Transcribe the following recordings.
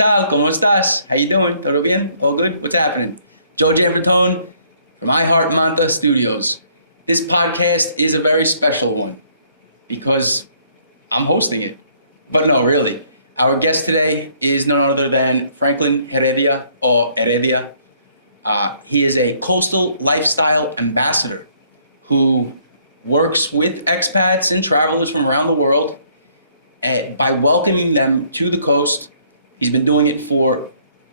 tal? ¿Cómo estás? How you doing? ¿Todo bien? All good? What's happening? Joe Giamportone from iHeartManta Studios. This podcast is a very special one because I'm hosting it. But no, really. Our guest today is none other than Franklin Heredia, or Heredia. He is a coastal lifestyle ambassador who works with expats and travelers from around the world by welcoming them to the coast. He's been doing it for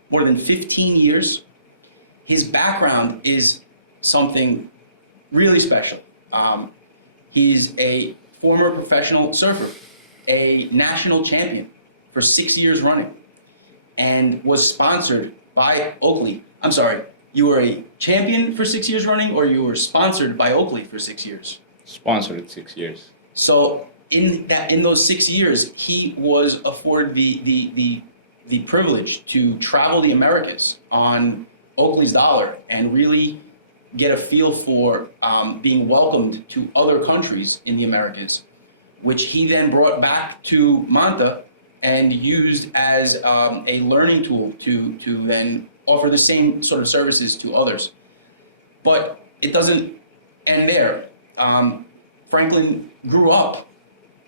more than 15 years. His background is something really special. He's a former professional surfer, a national champion for 6 years running, and was sponsored by Oakley. I'm sorry, you were a champion for 6 years running, or you were sponsored by Oakley for 6 years? Sponsored 6 years. So in those 6 years, he was afforded the privilege to travel the Americas on Oakley's dollar and really get a feel for being welcomed to other countries in the Americas, which he then brought back to Manta and used as a learning tool to then offer the same sort of services to others. But it doesn't end there. Franklin grew up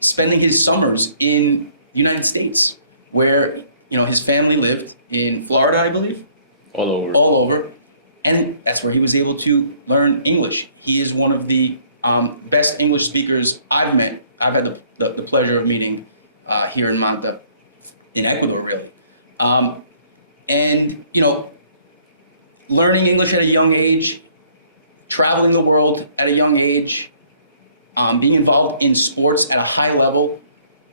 spending his summers in the United States, where his family lived in Florida, I believe. All over. And that's where he was able to learn English. He is one of the best English speakers I've met. I've had the pleasure of meeting here in Manta, in Ecuador, really. And learning English at a young age, traveling the world at a young age, being involved in sports at a high level,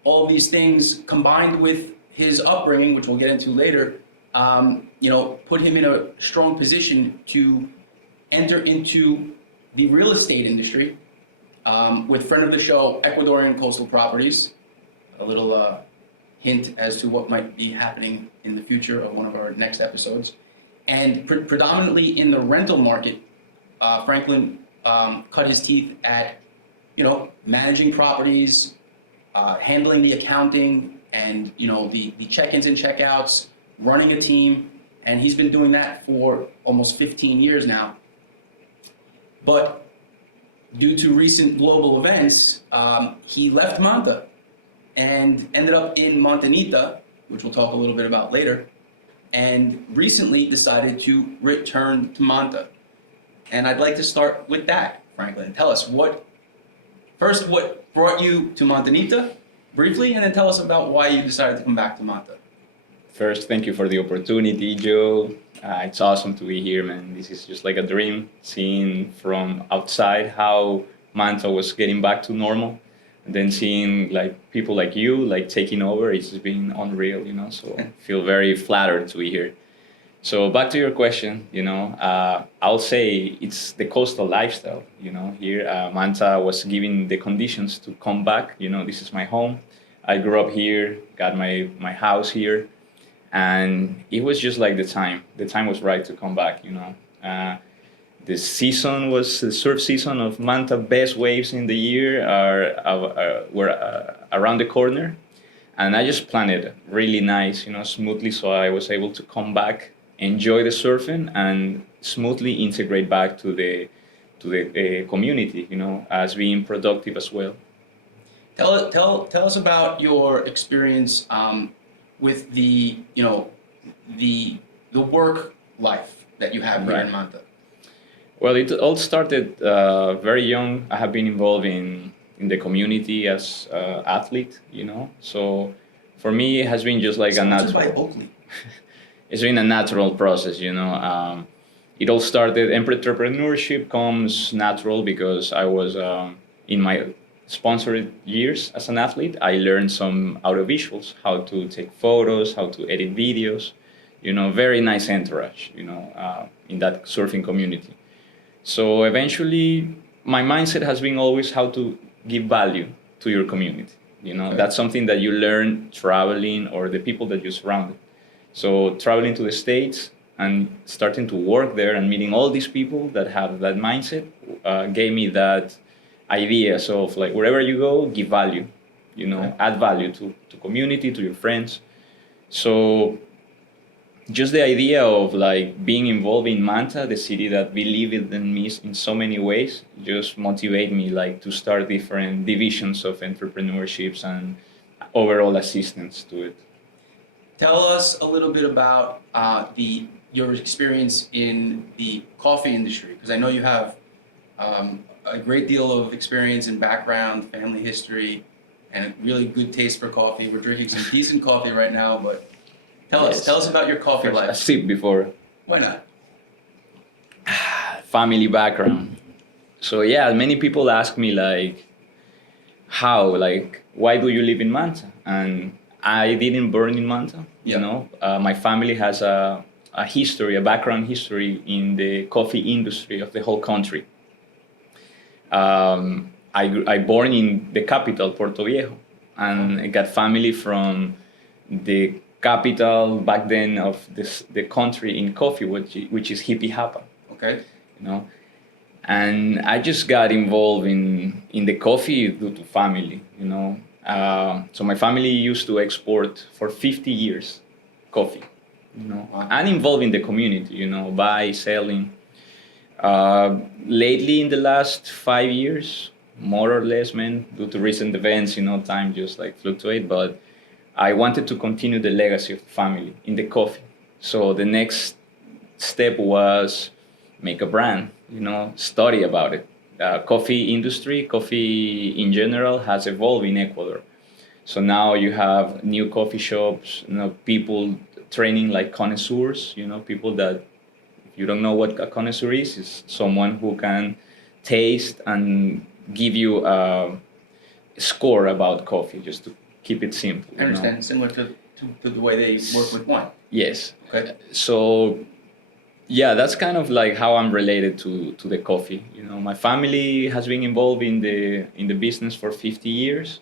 all these things combined with his upbringing, which we'll get into later, put him in a strong position to enter into the real estate industry with friend of the show, Ecuadorian Coastal Properties. A little hint as to what might be happening in the future of one of our next episodes. And predominantly in the rental market, Franklin cut his teeth at, managing properties, handling the accounting, and the check-ins and check-outs, running a team, and he's been doing that for almost 15 years now. But due to recent global events, he left Manta and ended up in Montañita, which we'll talk a little bit about later, and recently decided to return to Manta. And I'd like to start with that, Franklin. Tell us what brought you to Montañita, briefly, and then tell us about why you decided to come back to Manta. First, thank you for the opportunity, Joe. It's awesome to be here, man. This is just like a dream, seeing from outside how Manta was getting back to normal, and then seeing people like you taking over. It's just been unreal, so I feel very flattered to be here. So back to your question, I'll say it's the coastal lifestyle, here Manta was given the conditions to come back. This is my home. I grew up here, got my house here, and it was just like the time was right to come back. The season was the surf season of Manta. Best waves in the year were around the corner, and I just planned it really nice, smoothly, so I was able to come back, enjoy the surfing, and smoothly integrate back to the community, as being productive as well. Tell us about your experience with the work life that you have here in Manta. Well, it all started very young. I have been involved in the community as athlete, So for me, it has been just like a natural. By Oakley. It's been a natural process, It all started. Entrepreneurship comes natural because I was in my sponsored years as an athlete. I learned some audiovisuals, how to take photos, how to edit videos. Very nice entourage, in that surfing community. So eventually, my mindset has been always how to give value to your community. Okay. That's something that you learn traveling or the people that you surround. So traveling to the States and starting to work there and meeting all these people that have that mindset gave me that idea. So wherever you go, give value, add value to community, to your friends. So just the idea of like being involved in Manta, the city that believed in me in so many ways, just motivate me like to start different divisions of entrepreneurships and overall assistance to it. Tell us a little bit about your experience in the coffee industry, because I know you have a great deal of experience and background, family history, and a really good taste for coffee. We're drinking some decent coffee right now, but tell us about your coffee A life. sip before. Why not? Family background. So yeah, many people ask me like, why do you live in Manta? And I didn't born in Manta. Yeah. You know, my family has a background history in the coffee industry of the whole country. I born in the capital, Puerto Viejo, and I got family from the capital back then of the country in coffee, which is Hippie Hapa. Okay. You know, and I just got involved in the coffee due to family. You know, so my family used to export for 50 years coffee. You know, and involved in the community. You know, buy, selling. Lately, in the last 5 years, more or less, man, due to recent events, you know, time just like fluctuate. But I wanted to continue the legacy of the family in the coffee. So the next step was make a brand, you know, study about it. Coffee in general has evolved in Ecuador. So now you have new coffee shops, you know, people training like connoisseurs, you know, people that, if you don't know what a connoisseur is someone who can taste and give you a score about coffee, just to keep it simple. I understand. Similar to the way they work with wine. Yes. Okay. So yeah, that's kind of like how I'm related to the coffee. You know, my family has been involved in the business for 50 years.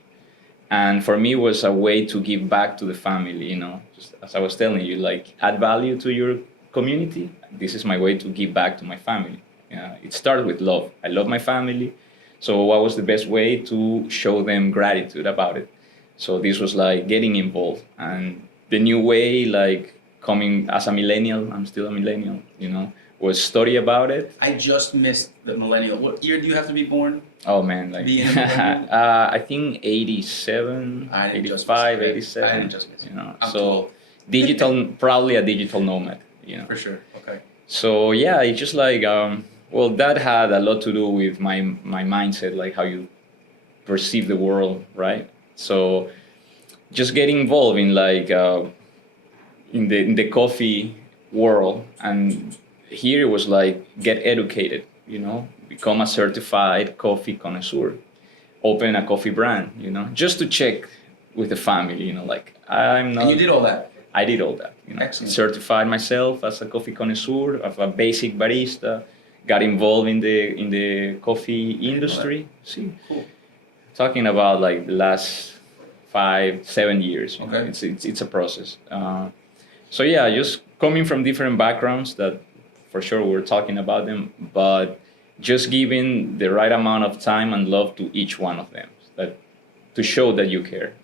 And for me, it was a way to give back to the family, you know, just as I was telling you, like add value to your community. This is my way to give back to my family. It started with love. I love my family. So what was the best way to show them gratitude about it? So this was like getting involved. And the new way, like coming as a millennial, I'm still a millennial, you know, was study about it. I just missed the millennial. What year do you have to be born? Oh man, like Being a millennial? I think 87, I didn't just 85, miss it. 87. I didn't just miss it. You know, I'm so too digital, probably a digital nomad, you know. For sure. Okay. So yeah, it's just like, well, that had a lot to do with my mindset, like how you perceive the world, right? So just getting involved in like in the coffee world, and here it was like get educated, you know, become a certified coffee connoisseur, open a coffee brand, you know, just to check with the family, you know, like I'm not. And you did all that. I did all that, you know. Excellent. Certified myself as a coffee connoisseur, of a basic barista, got involved in the coffee industry. See, Cool. talking about like the last 5-7 years. You know, Okay. it's a process. So yeah, just coming from different backgrounds that for sure we're talking about them, but just giving the right amount of time and love to each one of them, that to show that you care.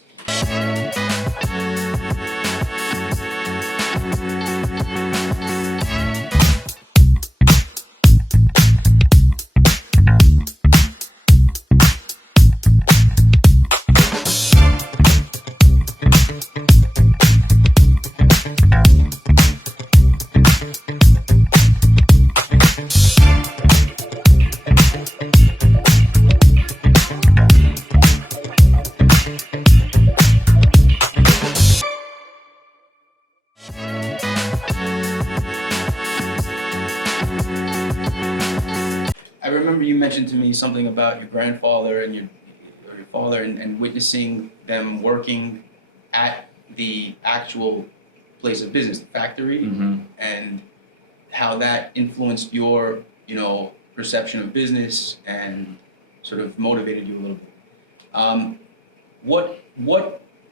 I remember you mentioned to me something about your grandfather and your father and witnessing them working at the actual place of business, the factory, Mm-hmm. and how that influenced your, you know, perception of business and sort of motivated you a little bit.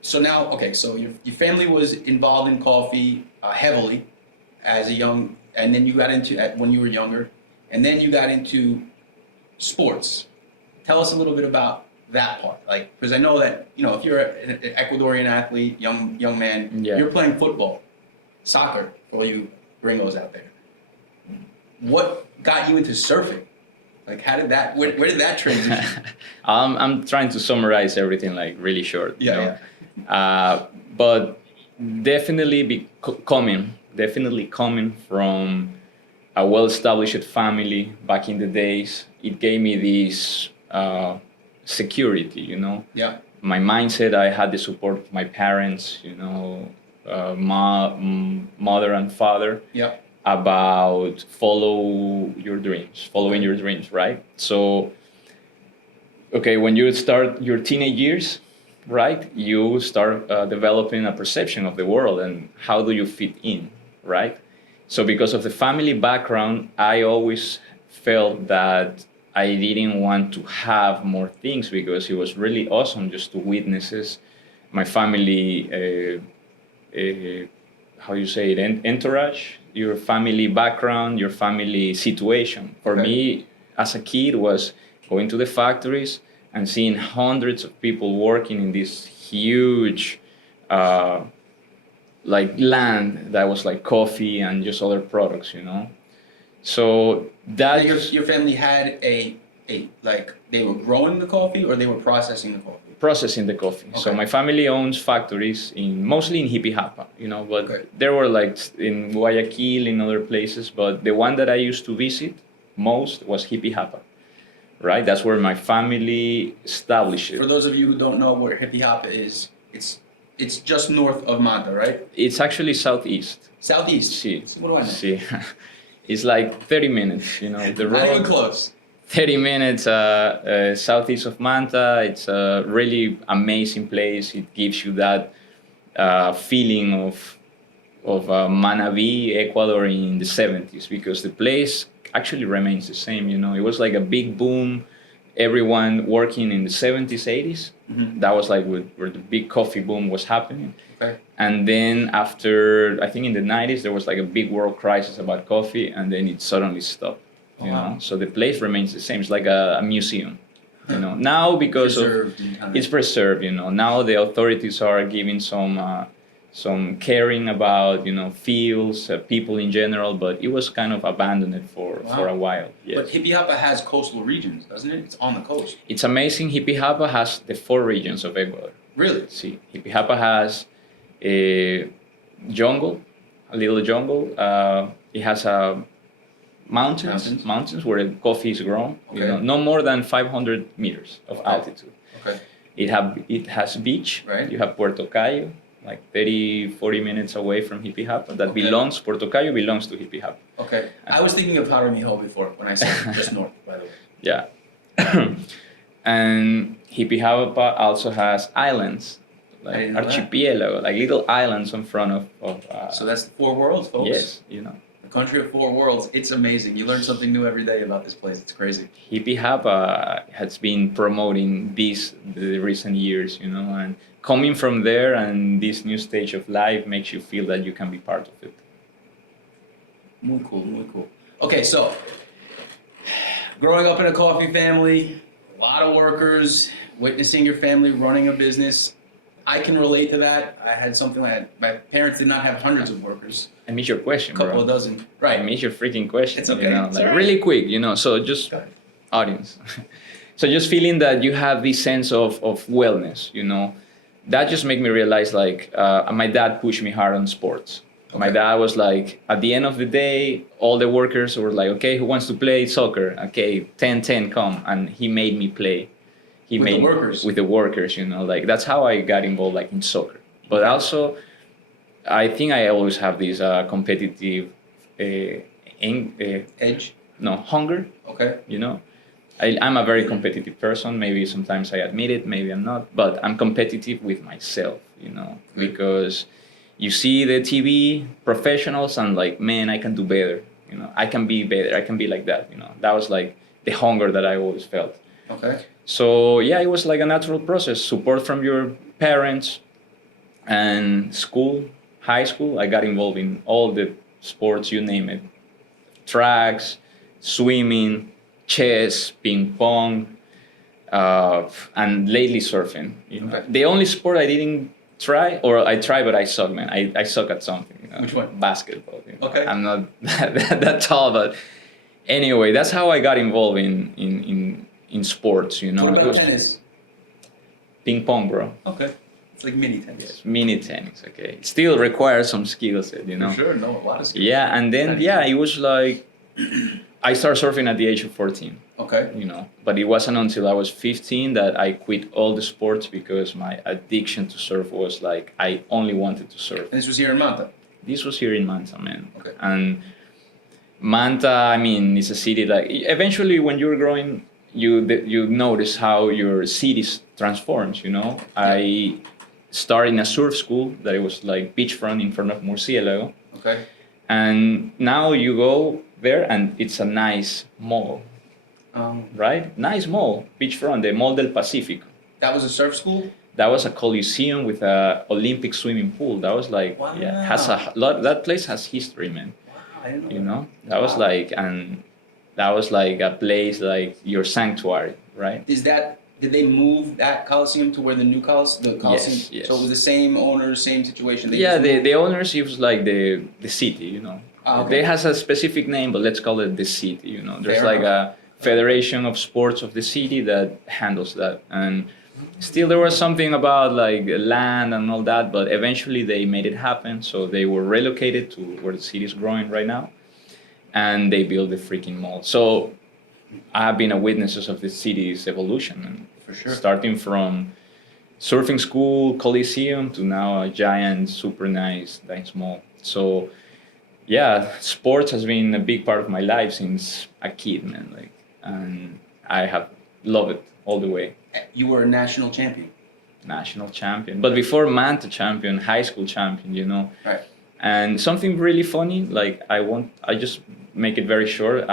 So now, okay, so your family was involved in coffee heavily as a young, and then you got into when you were younger, and then you got into sports. Tell us a little bit about that part, like, because I know that, you know, if you're an Ecuadorian athlete, young man, Yeah. you're playing football. soccer, for all you gringos out there. What got you into surfing? Like, how did that, where did that transition? I'm trying to summarize everything like really short. Yeah, you know? But definitely coming from a well-established family back in the days, it gave me this security, you know. Yeah. My mindset, I had the support of my parents, you know, mother and father. Yeah. About following your dreams, right? So, okay, when you start your teenage years, right, you start developing a perception of the world and how do you fit in, right? So because of the family background, I always felt that I didn't want to have more things because it was really awesome just to witness my family, how you say it, entourage, your family background, your family situation. For me, as a kid, was going to the factories and seeing hundreds of people working in this huge like land that was like coffee and just other products, you know. So that your family had a like, they were growing the coffee or they were processing the coffee? Processing the coffee. Okay. So my family owns factories mostly in Hippie Japa, you know, but Okay. there were like in Guayaquil, in other places, but the one that I used to visit most was Hippie Japa, right? That's where my family established it. For those of you who don't know where Hippie Hop is, it's just north of Manta, right? It's actually southeast. Southeast. See, What do I know? see, it's like 30 minutes, you know, the road. Not even close. 30 minutes southeast of Manta. It's a really amazing place. It gives you that feeling of Manabí, Ecuador in the 70s, because the place actually remains the same. You know, it was like a big boom. Everyone working in the 70s, 80s. Mm-hmm. That was like where the big coffee boom was happening. Okay. And then after, I think in the 90s, there was like a big world crisis about coffee, and then it suddenly stopped. You know, so the place remains the same. It's like a museum, you know. Now because it's preserved, you know. Now the authorities are giving some caring about, you know, fields, people in general, but it was kind of abandoned for a while. Yes. But Hippie Hapa has coastal regions, doesn't it? It's on the coast. It's amazing. Hippie Japa has the 4 regions of Ecuador. Really? See, Hippie Japa has a jungle, a little jungle. It has a mountains where the coffee is grown. Okay. You know, no more than 500 meters of altitude. Okay. It has beach. Right. You have Puerto Cayo, like 30-40 minutes away from Hippie Japa. That Okay. Puerto Cayo belongs to Hippie Japa. Okay. I was thinking of Jaramillo before when I said just north, by the way. Yeah. And Hippie Japa also has islands, I like didn't know that. archipelago, like little islands in front of So that's the 4 worlds, folks. yes, you know. The country of 4 worlds. It's amazing. You learn something new every day about this place. It's crazy. Hippie Japa has been promoting the recent years, you know, and coming from there and this new stage of life makes you feel that you can be part of it. Muy cool, muy cool. Okay, so growing up in a coffee family, a lot of workers, witnessing your family running a business, I can relate to that. I had something like that. My parents did not have hundreds of workers. I missed your question, A couple bro. of dozen. I Right. missed your freaking question. It's okay. You know, It's like all right. really quick, you know. So just Go ahead. audience. So just feeling that you have this sense of wellness, you know, that just made me realize like my dad pushed me hard on sports. Okay. My dad was like, at the end of the day, all the workers were like, okay, who wants to play soccer? Okay, 10-10, come. And he made me play. With the workers? With the workers, you know, like that's how I got involved like in soccer. But also, I think I always have this competitive Edge. hunger, Okay. you know. I'm a very competitive person. Maybe sometimes I admit it, maybe I'm not. But I'm competitive with myself, you know, because you see the TV professionals and like, man, I can do better. You know, I can be better. I can be like that, you know. That was like the hunger that I always felt. Okay. So yeah, it was like a natural process. Support from your parents and school, high school. I got involved in all the sports, you name it. Tracks, swimming, chess, ping pong, and lately surfing. You know? Okay. The only sport I didn't try, or I tried but I suck, man. I suck at something. Which one? Basketball. Okay. I'm not that tall, but anyway, that's how I got involved in sports. What It about was tennis? ping pong, bro. Okay. It's like mini tennis. Yes, mini tennis. Okay, it still requires some skill set. For sure, no, a lot of skills. Yeah, and then it was like I started surfing at the age of 14. Okay. But it wasn't until I was 15 that I quit all the sports because my addiction to surf was like I only wanted to surf. And this was here in Manta? This was here in Manta, man. Okay. And Manta, I mean, it's a city that eventually when you're growing, you notice how your city transforms. I started in a surf school that it was like beachfront in front of Murciélago. Okay. And now you go there and it's a nice mall, Um, right? Nice mall, beachfront, the Mall del Pacifico. that was a surf school? That was a coliseum with a Olympic swimming pool. That was like, yeah, has a lot. That place has history, man. Wow, I didn't know. That was like, and that was like a place like your sanctuary, right? Did they move that Coliseum to where the new Coliseum? Yes. So it was the same owners, same situation? Yeah, the owners, it was like the city, Okay. They has a specific name, but let's call it the city, There's Fair like enough. a federation of sports of the city that handles that. And still there was something about like land and all that, but eventually they made it happen. So they were relocated to where the city is growing right now. And they built the freaking mall. So I have been a witness of the city's evolution. And For sure. starting from surfing school, Coliseum, to now a giant, super nice mall. So yeah, sports has been a big part of my life since a kid, man. And I have loved it all the way. You were a national champion. National champion, but before Manta champion, high school champion, Right. And something really funny, like I just make it very short.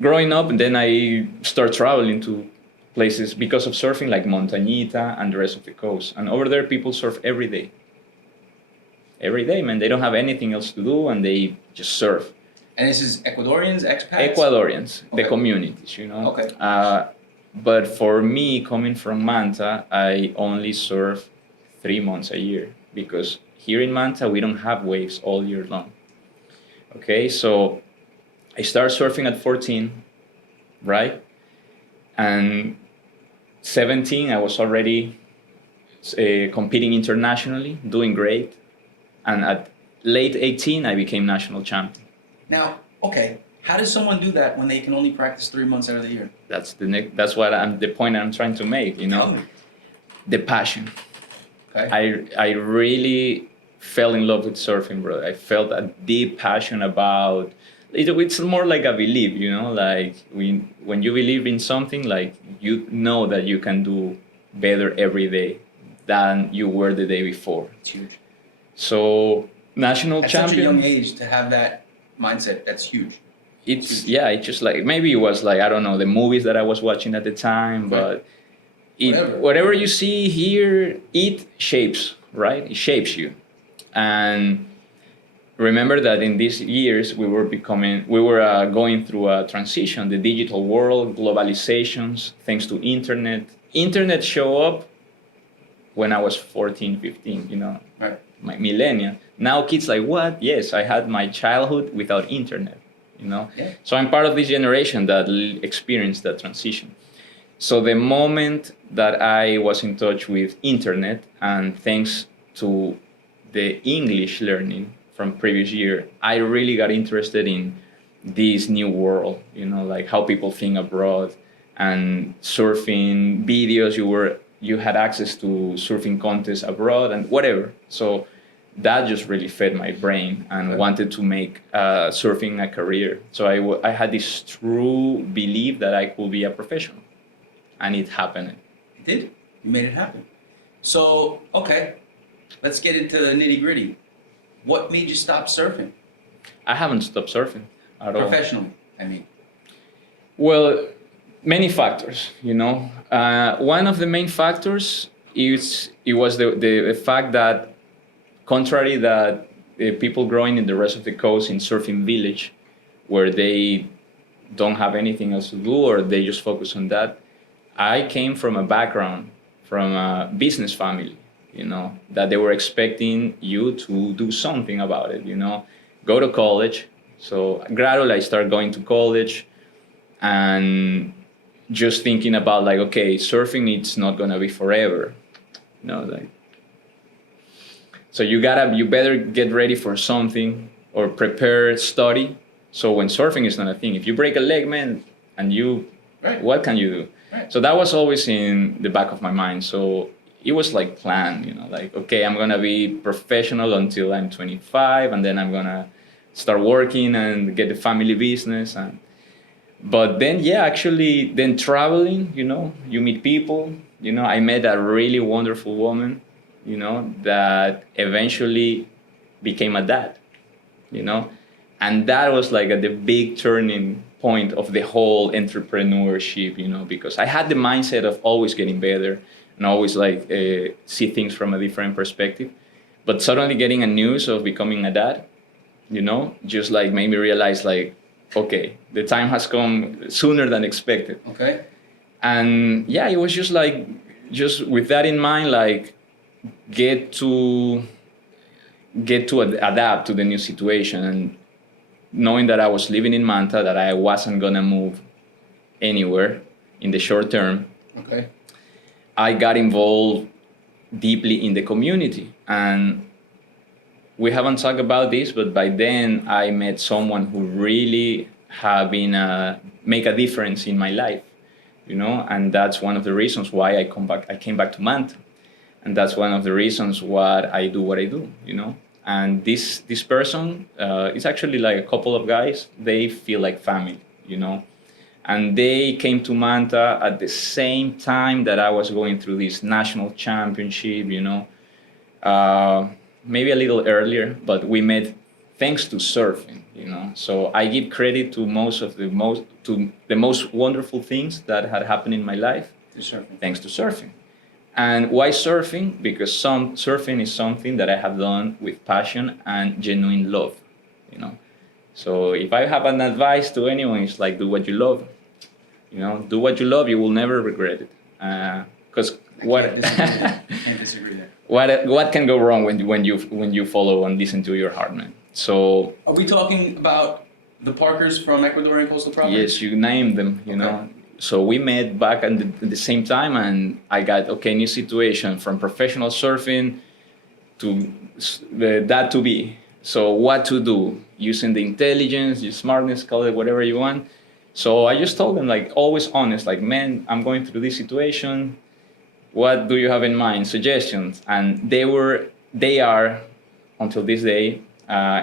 Growing up, and then I start traveling to places because of surfing, like Montañita and the rest of the coast. And over there, people surf every day. Every day, man. They don't have anything else to do, and they just surf. And this is Ecuadorians, expats? Ecuadorians, Okay. the communities, Okay. But for me, coming from Manta, I only surf 3 months a year because here in Manta, we don't have waves all year long. Okay, so I started surfing at 14, right? And 17, I was already competing internationally, doing great. And at late 18, I became national champion. Now, okay, how does someone do that when they can only practice 3 months out of the year? That's the point I'm trying to make, Tell me. The passion. Okay. I really fell in love with surfing, bro. I felt a deep passion about it. It's more like a belief, like when you believe in something, like you know that you can do better every day than you were the day before. It's huge. So national At champion. such a young age to have that mindset, that's huge. It's just like maybe it was like I don't know the movies that I was watching at the time, but whatever you see, hear, it shapes, right? It shapes you. And remember that in these years we were going through a transition, the digital world, globalizations, thanks to internet. Internet show up when I was 14, 15, Right. my millennial. Now kids like, what? Yes, I had my childhood without internet, Yeah. So I'm part of this generation that experienced that transition. So the moment that I was in touch with internet, and thanks to the English learning from previous year, I really got interested in this new world, like how people think abroad, and surfing videos. You had access to surfing contests abroad and whatever. So that just really fed my brain and wanted to make surfing a career. So I had this true belief that I could be a professional, and it happened. You did. You made it happen. So, okay, let's get into the nitty gritty. What made you stop surfing? I haven't stopped surfing at all. Professionally, I mean. Well, many factors, One of the main factors was the fact that, contrary that people growing in the rest of the coast in surfing village, where they don't have anything else to do or they just focus on that, I came from a background, from a business family. you know, that they were expecting you to do something about it, you know, go to college. So gradually I started going to college and just thinking about like, okay, surfing, it's not gonna be forever, you know, like, so you better get ready for something or prepare, study. So when surfing is not a thing, if you break a leg, man, and what can you do? Right. So that was always in the back of my mind. So it was like planned, you know, like, okay, I'm gonna be professional until I'm 25, and then I'm gonna start working and get the family business. But then, actually, then traveling, you know, you meet people. You know, I met a really wonderful woman, you know, that eventually became a dad, you know, and that was like the big turning point of the whole entrepreneurship, you know, because I had the mindset of always getting better and always like see things from a different perspective. But suddenly getting a news of becoming a dad, you know, just like made me realize like, okay, the time has come sooner than expected. Okay. And it was just like, just with that in mind, like get to adapt to the new situation, and knowing that I was living in Manta, that I wasn't gonna move anywhere in the short term. Okay. I got involved deeply in the community, and we haven't talked about this, but by then I met someone who really have been make a difference in my life, you know, and that's one of the reasons why I came back to Manta, and that's one of the reasons why I do what I do, you know. And this person, it's actually like a couple of guys. They feel like family, you know, and they came to Manta at the same time that I was going through this national championship, you know. Maybe a little earlier, but we met thanks to surfing, you know. So I give credit to the most wonderful things that had happened in my life, thanks to surfing. And why surfing? Because surfing is something that I have done with passion and genuine love, you know. So if I have an advice to anyone, it's like, do what you love, you know. Do what you love, you will never regret it. Because Can't disagree there. What can go wrong when you follow and listen to your heart, man? So Are we talking about the Parkers from Ecuadorian Coastal Properties? yes, you named them, you know. So we met back at the same time, and I got new situation from professional surfing to that to be. So what to do? Using the intelligence, your smartness, call it whatever you want. So I just told them, like, always honest, like, man, I'm going through this situation. What do you have in mind? Suggestions. And they are, until this day,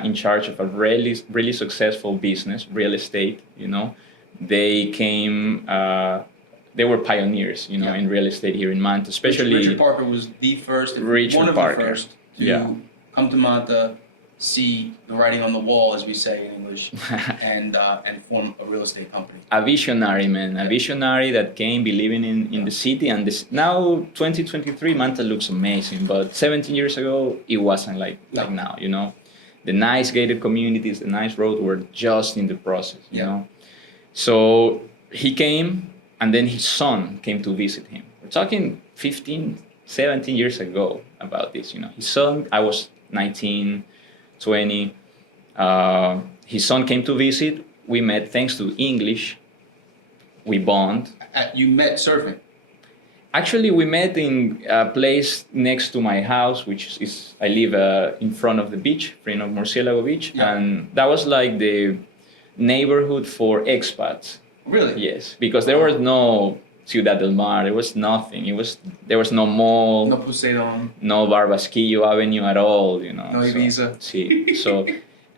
in charge of a really, really successful business, real estate, you know. They came, they were pioneers, you know, in real estate here in Manta, especially. Richard Parker was the first, one of the first to come to Manta, see the writing on the wall, as we say in English, and form a real estate company. A visionary, man, a visionary that came believing in the city. And now, 2023, Manta looks amazing, but 17 years ago, it wasn't like now, you know. The nice gated communities, the nice roads were just in the process, you know. So he came, and then his son came to visit him. We're talking 15, 17 years ago about this, you know. His son, I was 19, 20. His son came to visit. We met thanks to English. We bond. You met surfing? Actually, we met in a place next to my house, which is, I live in front of the beach, in front of Murcielago Beach. Yeah. And that was like the neighborhood for expats. Really? Yes, because there was no Ciudad del Mar, there was nothing. There was no mall, no Poseidon, no Barbasquillo Avenue at all, you know. No Ibiza. So,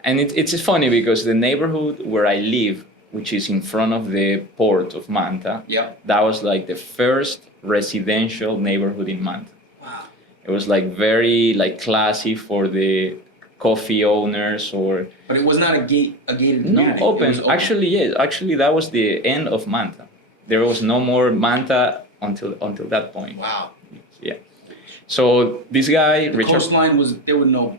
and it's funny because the neighborhood where I live, which is in front of the port of Manta, that was like the first residential neighborhood in Manta. Wow. It was like very like classy for the coffee owners But it was not a gated community. No, open. Actually, yes. Actually, that was the end of Manta. There was no more Manta until that point. Wow. Yeah. So this guy, the Richard. Coastline there were no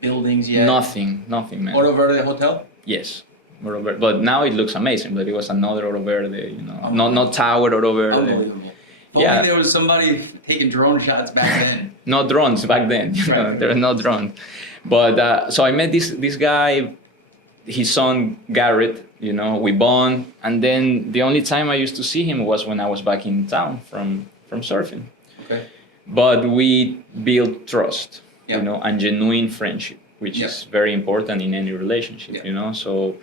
buildings yet. Nothing, man. Oro Verde Hotel. Yes. Oro Verde. But now it looks amazing. But it was another Oro Verde, you know. Not Tower Oro Verde. Unbelievable. If only there was somebody taking drone shots back then. No drones back then. Right. There are no drones. But so I met this guy, his son Garrett. We bond, and then the only time I used to see him was when I was back in town from surfing. Okay. But we built trust, Yeah. And genuine friendship, which is very important in any relationship. So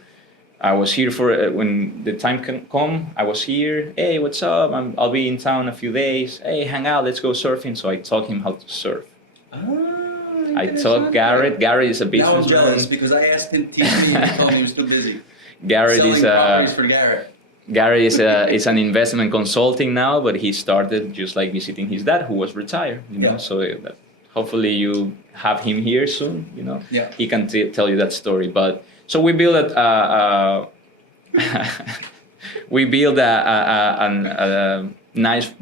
I was here for when the time can come. I was here. Hey, what's up? I'll be in town a few days. Hey, hang out. Let's go surfing. So I taught him how to surf. I taught Garrett. Garrett is a Now I'm businessman. jealous because I asked him to teach me and he told me he was too busy. Garrett Selling is properties for Garrett. Garrett is an investment consulting now, but he started just like visiting his dad, who was retired. Yeah. So that hopefully you have him here soon. Yeah. He can tell you that story. But so we built a nice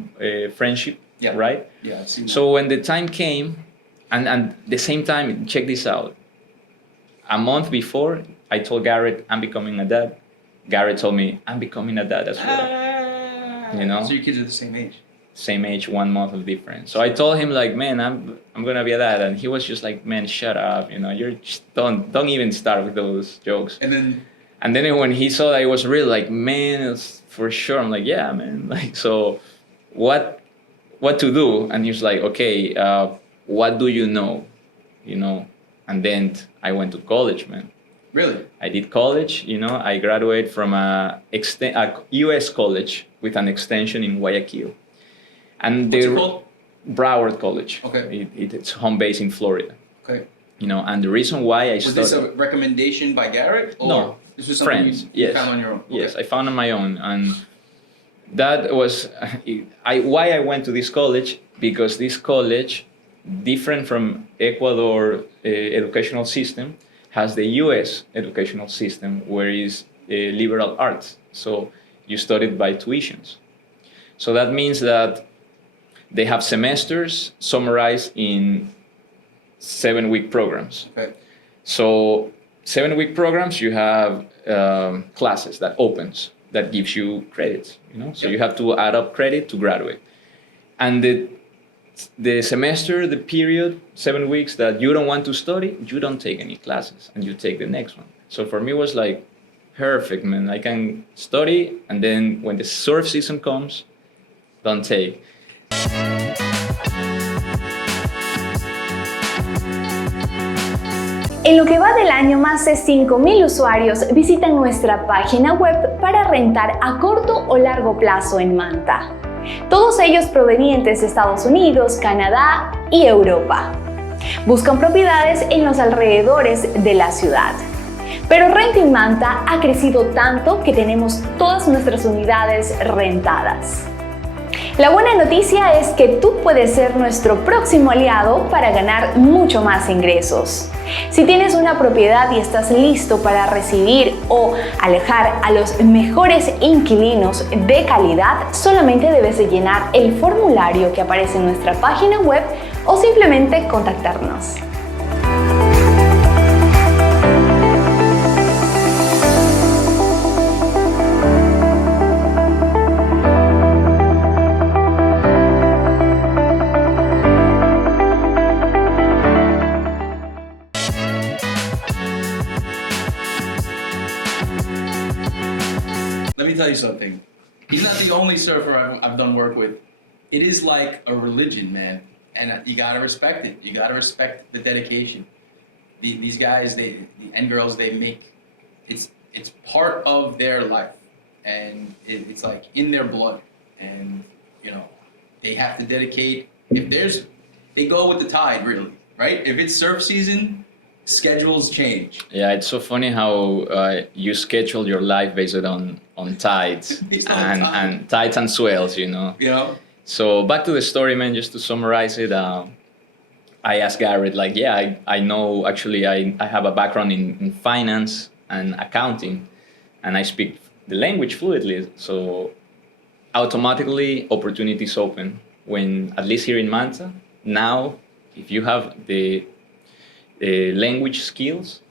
friendship. Yeah. Right. Yeah, I've seen So when the time came, and the same time, check this out. A month before, I told Garrett I'm becoming a dad. Garrett told me I'm becoming a dad as well. So your kids are the same age. Same age, 1 month of difference. So I told him like, man, I'm gonna be a dad, and he was just like, man, shut up. You're just don't even start with those jokes. And then when he saw that it was real, like, man, it's for sure. I'm like, yeah, man. Like, so what to do? And he was like, okay, what do you know? And then I went to college, man. really? I did college, I graduated from a U.S. college with an extension in Guayaquil. And What's it called? Broward College. Okay. It's home base in Florida. Okay. And the reason why I Was started... this a recommendation by Garrett? Or No. This was something Friends, you yes. found on your own? Okay. Yes, I found on my own. And that was why I went to this college, because this college, different from Ecuador educational system, has the U.S. educational system, where is liberal arts. So you studied by tuitions. So that means that they have semesters summarized in 7-week programs. Okay. So 7-week programs, you have classes that opens, that gives you credits. So you have to add up credit to graduate. And the semester, the period, 7 weeks that you don't want to study, you don't take any classes and you take the next one. So for me it was like, perfect, man. I can study, and then when the surf season comes, don't take. En lo que va del año, más de 5,000 usuarios visitan nuestra página web para rentar a corto o largo plazo en Manta. Todos ellos provenientes de Estados Unidos, Canadá y Europa. Buscan propiedades en los alrededores de la ciudad. Pero Renta en Manta ha crecido tanto que tenemos todas nuestras unidades rentadas. La buena noticia es que tú puedes ser nuestro próximo aliado para ganar mucho más ingresos. Si tienes una propiedad y estás listo para recibir o alejar a los mejores inquilinos de calidad, solamente debes de llenar el formulario que aparece en nuestra página web o simplemente contactarnos. Let me tell you something. He's not the only surfer I've done work with. It is like a religion, man. And you gotta respect it. You gotta respect the dedication. These guys, and girls, they make, it's part of their life. And it's like in their blood. And, they have to dedicate. They go with the tide, really, right? If it's surf season, schedules change. Yeah, it's so funny how you schedule your life based on tides Based on time. and tides and swells, So back to the story, man, just to summarize it, I asked Garrett, like, yeah, I know, actually, I have a background in finance and accounting, and I speak the language fluidly, so automatically opportunities open when, at least here in Manta, now, if you have the language skills,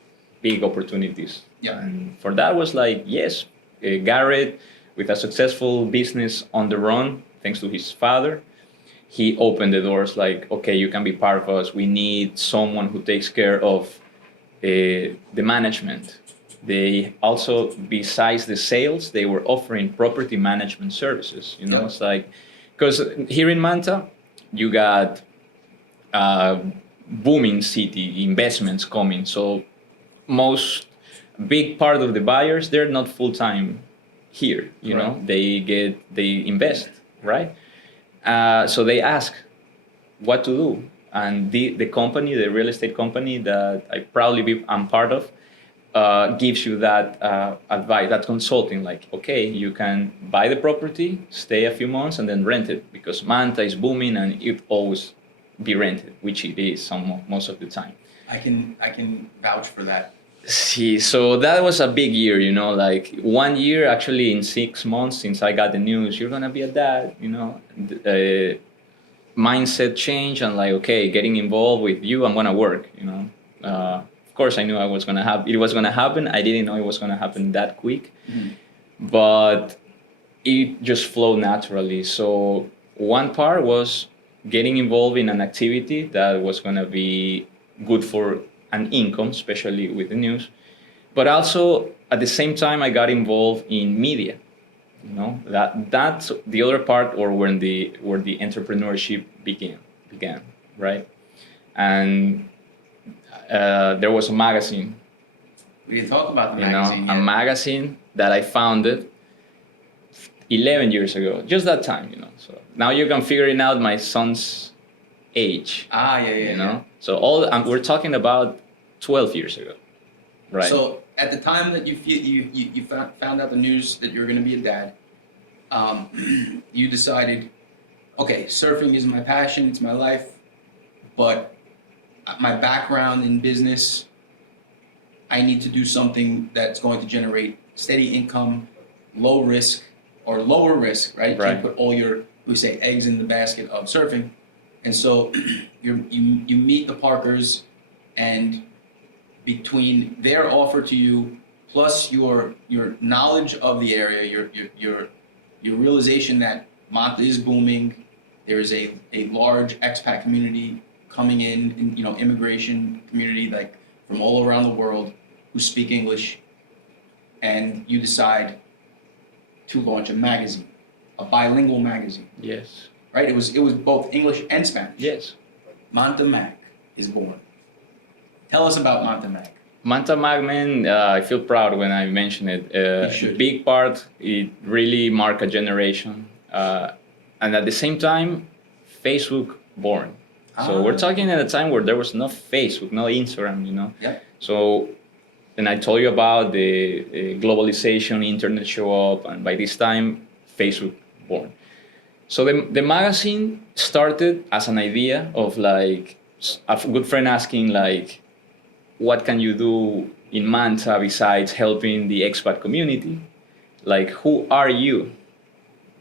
big opportunities. Yeah. And for that was like, yes, Garrett, with a successful business on the run, thanks to his father, he opened the doors like, okay, you can be part of us. We need someone who takes care of the management. They also, besides the sales, they were offering property management services. You know, Yeah. it's like, because here in Manta, you got booming city investments coming. So most big part of the buyers, they're not full-time here, you know, they invest, right? So they ask what to do. And the company, the real estate company that I'm part of, gives you that advice, that consulting, like, okay, you can buy the property, stay a few months, and then rent it, because Manta is booming and it always be rented, which it is most of the time. I can vouch for that. See, so that was a big year, you know, like 1 year, actually in 6 months since I got the news, you're gonna be a dad, you know, mindset change and like, okay, getting involved with you, I'm gonna work, you know. Of course, I knew it was gonna happen. I didn't know it was gonna happen that quick, but it just flowed naturally. So one part was getting involved in an activity that was gonna be good for an income, especially with the news, but also at the same time I got involved in media. You know, that's the other part, or where the entrepreneurship began, right? And there was a magazine. We didn't talk about the You magazine know, yet. a magazine that I founded 11 years ago, just that time, you know. So now you can figure it out my son's age. Yeah, You know, so we're talking about 12 years ago, right? So at the time that you found out the news that you were going to be a dad, you decided, okay, surfing is my passion, it's my life, but my background in business, I need to do something that's going to generate steady income, low risk or lower risk, right? You Right. can't put all your, we say, eggs in the basket of surfing. And so you meet the Parkers, and between their offer to you plus your knowledge of the area, your realization that Manta is booming, there is a large expat community coming in, you know, immigration community, like from all around the world, who speak English, and you decide to launch a magazine, a bilingual magazine, Yes. right? It was both English and Spanish. Yes. Manta Mag is born. Tell us about Manta Mag. Manta Mag, man, I feel proud when I mention it. You should. Big part, it really marked a generation. And at the same time, Facebook born. So we're talking at a time where there was no Facebook, no Instagram, you know? Yeah. So, and I told you about the globalization, internet show up, and by this time, Facebook born. So the magazine started as an idea of like a good friend asking like, what can you do in Manta besides helping the expat community? Like, who are you?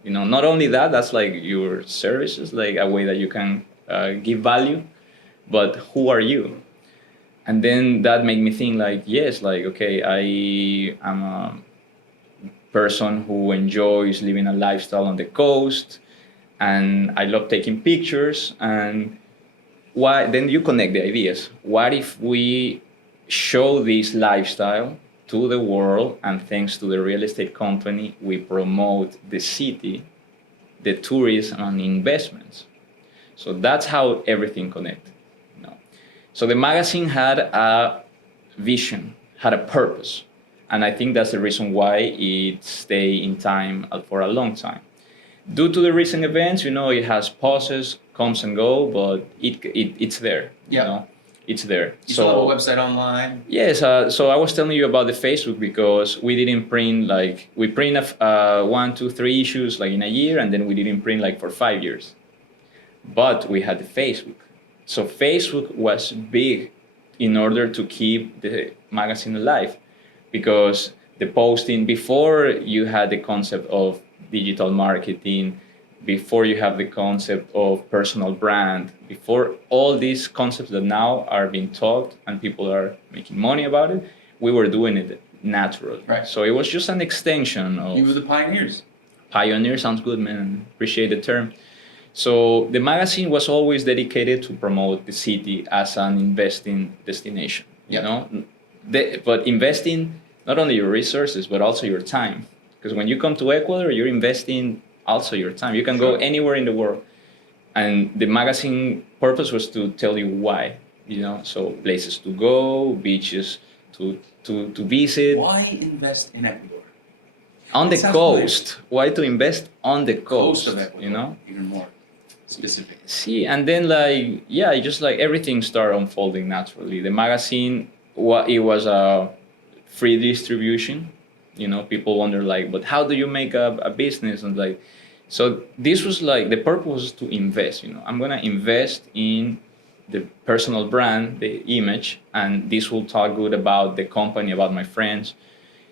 You know, not only that, that's like your services, like a way that you can give value, but who are you? And then that made me think like, yes, like, okay, I am a person who enjoys living a lifestyle on the coast, and I love taking pictures. And why then you connect the ideas. What if we show this lifestyle to the world, and thanks to the real estate company, we promote the city, the tourism and investments. So that's how everything connected. You know? So the magazine had a vision, had a purpose. And I think that's the reason why it stayed in time for a long time. Due to the recent events, you know, it has pauses, comes and go, but it's there. Yeah. You know? It's there. You still have a website online? Yes, so I was telling you about the Facebook because we didn't print like, we print 1, 2, 3 issues like in a year, and then we didn't print like for 5 years. But we had the Facebook. So Facebook was big in order to keep the magazine alive, because the posting, before you had the concept of digital marketing, before you have the concept of personal brand, before all these concepts that now are being taught and people are making money about it, we were doing it naturally. Right. So it was just an extension of... You were the pioneers. pioneer sounds good, man. Appreciate the term. So the magazine was always dedicated to promote the city as an investing destination. You know, but investing not only your resources but also your time. Because when you come to Ecuador, you're investing also your time. You can go anywhere in the world, and the magazine purpose was to tell you why. You know, so places to go, beaches to visit. Why invest in Ecuador? On the coast. Why to invest on the coast? Of Ecuador, you know, even more specific. See, and then like just like everything started unfolding naturally. The magazine, it was a free distribution. You know, people wonder like, but how do you make a business? And like, so this was like the purpose was to invest. You know, I'm gonna invest in the personal brand, the image, and this will talk good about the company, about my friends.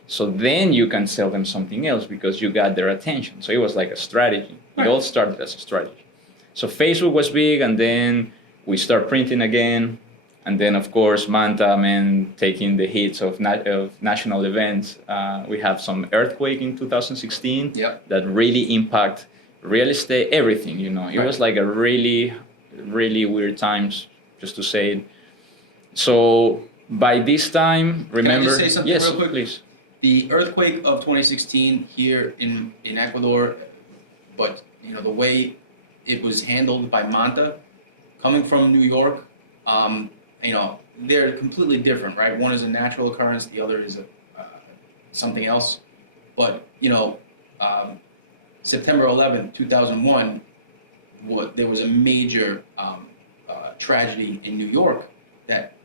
So then you can sell them something else because you got their attention. So it was like a strategy. It all started as a strategy. So Facebook was big, and then we start printing again. And then, of course, Manta, man, taking the hits of national events. We have some earthquake in 2016 that really impact real estate, everything, you know. It was like a really, really weird times, just to say it. So by this time, remember... Can I just say something real quick? Please. The earthquake of 2016 here in Ecuador, but you know the way it was handled by Manta, coming from New York, you know they're completely different, right? One is a natural occurrence, the other is something else. But you know, September 11th, 2001, there was a major tragedy in New York that